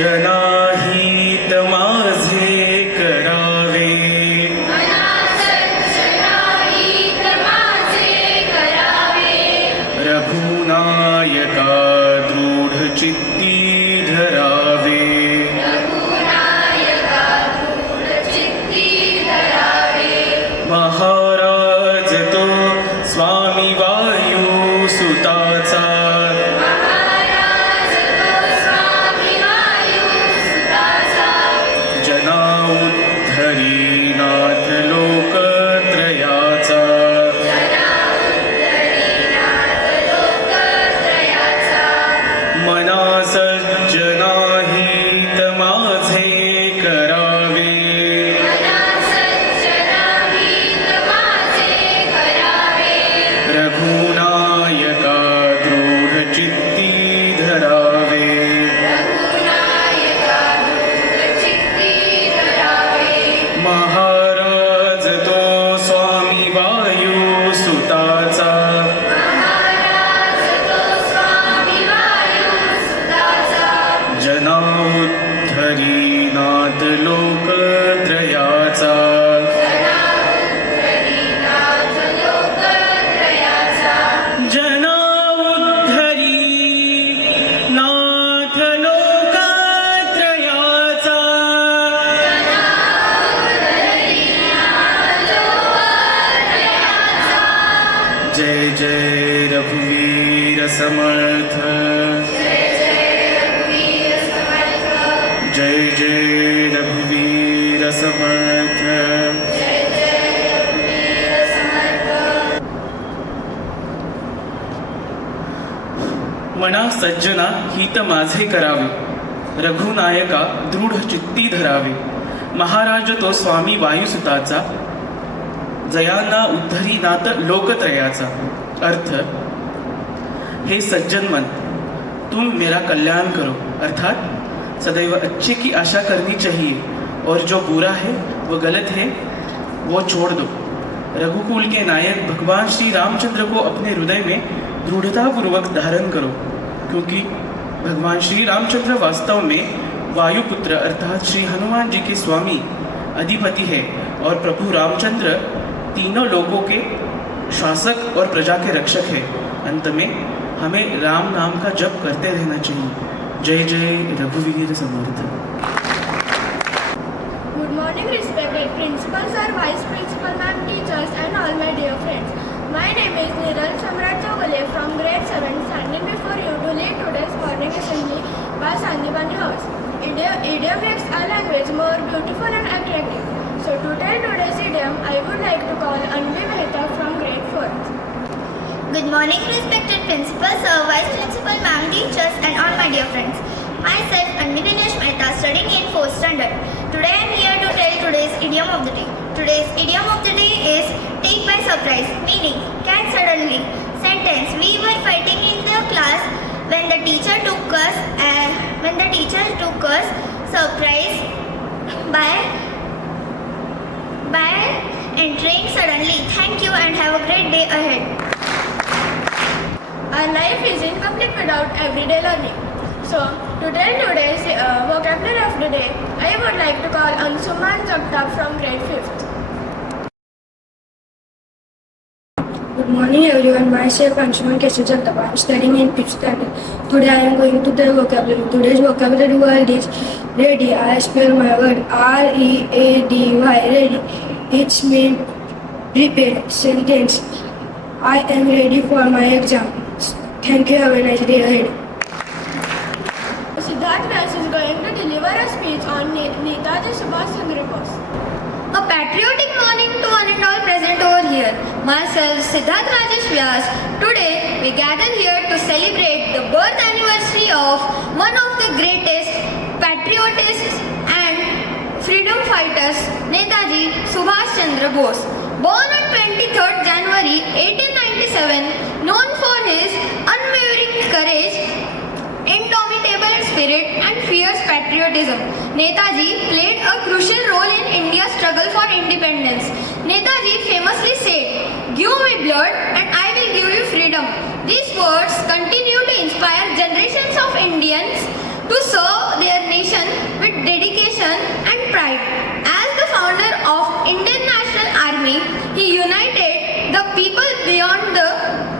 जनाहित माझे करावे, रघुनायका दृढ चित्ती धरावे, महाराज तो स्वामी वायू सुताचा, जना उद्धरी नाथ लोकत्रयाचा, मना सज्जनाहित माझे करावे, रघुनायका दृढ चित्ती धरावे, महाराज तो स्वामी वायू सुताचा, जना उद्धरी नाथ लोकत्रयाचा, जना उद्धरी नाथ लोकत्रयाचा, जय जय रघुवीर समर्थ, जय जय रघुवीर समर्थ. मना सज्जना हित माझे करावे, रघुनायका दृढ चित्ती धरावे, महाराज तो स्वामी वायुसुताचा, जयांना उद्धरी नाथ लोकत्रयाचा. अर्थ, हे सज्जन मन, तुम मेरा कल्याण करो, अर्थात सदैव अच्छे की आशा करनी चाहिए और जो बुरा है वो गलत है वो छोड़ दो. रघुकुल के नायक भगवान श्री रामचंद्र को अपने हृदय में दृढ़तापूर्वक धारण करो, क्योंकि भगवान श्री रामचंद्र वास्तव में वायुपुत्र अर्थात श्री हनुमान जी के स्वामी अधिपति है और प्रभु रामचंद्र तीनों लोगों के शासक और प्रजा के रक्षक है. अंत में हमें राम नाम का जप करते रहना चाहिए. जय जय रघुवीर समर्थ. Good morning, respected principal sir, vice principal ma'am, teachers and all my dear friends. My name is Niral Samrat Chowgale from grade 7, standing before you to lead today's morning assembly by Sandipani House. Idiom makes our language more beautiful and attractive. So to tell today's idiom, I would like to call Anvi Mehta from grade 4. Good morning, respected principal sir, vice principal ma'am, teachers and all my dear friends. Myself, Anvi Mehta, studying in 4th standard. Today I am here to tell today's idiom of the day. Today's idiom of the day is take by surprise, meaning catch suddenly. Sentence: we were fighting in the class when the teacher took us surprise by entering suddenly. Thank you and have a great day ahead. Our life is incomplete without everyday learning. So, to tell today's vocabulary of the day, I would like to call Ansuman Jagtap from grade 5th. Good morning everyone, myself Anshuman Keshav Jagtap. I am studying in 5th standard. Today I am going to tell vocabulary. Today's vocabulary word is ready. I spell my word R-E-A-D-Y, ready. Its mean prepared. Sentence: I am ready for my exam. Thank you, have a nice day ahead. Siddharth Vyas is going to deliver a speech on Netaji Subhash Chandra Bose. A patriotic morning to one and all present over here. Myself, Siddharth Rajesh Vyas. Today, we gather here to celebrate the birth anniversary of one of the greatest patriotists and freedom fighters, Netaji Subhash Chandra Bose. Born on 23rd January 1897, known for his unwavering courage, indomitable spirit and fierce patriotism, Netaji played a crucial role in India's struggle for independence. Netaji famously said, "Give me blood and I will give you freedom." These words continue to inspire generations of Indians to serve their nation dedication and pride. As the founder of Indian National Army, he united the people beyond the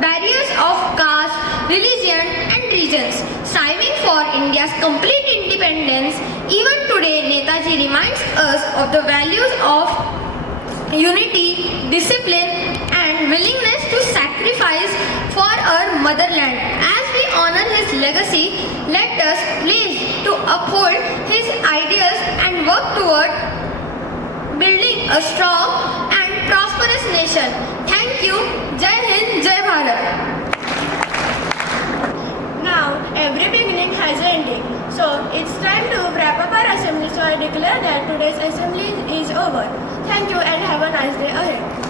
barriers of caste, religion and regions, striving for India's complete independence. Even today, Netaji reminds us of the values of unity, discipline and willingness to sacrifice for our motherland. As we honor his legacy, let us pledge to uphold his ideals and work toward building a strong and prosperous nation. Thank you. Jai Hind, Jai Bharat. Now, every beginning has an ending. So, it's time to wrap up our assembly. So, I declare that today's assembly is over. Thank you and have a nice day ahead.